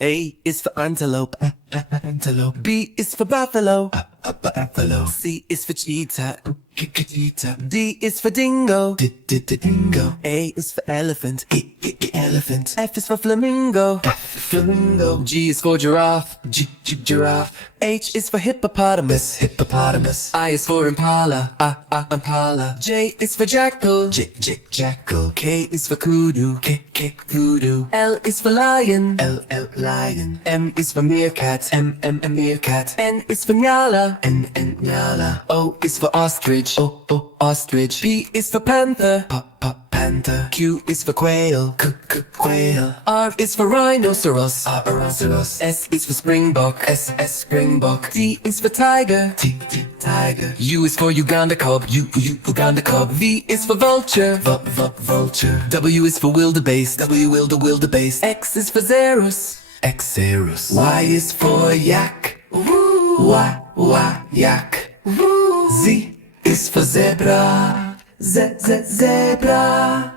A is for antelope. Antelope. B is for buffalo. Buffalo. C is for cheetah. Cheetah. D is for dingo. Dingo. A is for elephant. Elephant. F is for flamingo. Flamingo. G is for giraffe. Giraffe. H is for hippopotamus. Hippopotamus. I is for impala. Impala. J is for jackal. Jackal. K is for kudu. Kudu. L is for lion. Lion. M is for meerkat. Meerkat. N is for nyala. Nyala. O is for ostrich. Ostrich. P is for panther. Panther. Q is for quail. Quail. R is for rhinoceros. Rhinoceros. S is for springbok. Springbok. T is for tiger. Tiger. U is for Uganda cub. Uganda cub. V is for vulture. Vulture. W is for wildebeest. Wildebeest. X is for xerus. Xerus. Y is for yak. Yak. Z is for zebra. Zebra.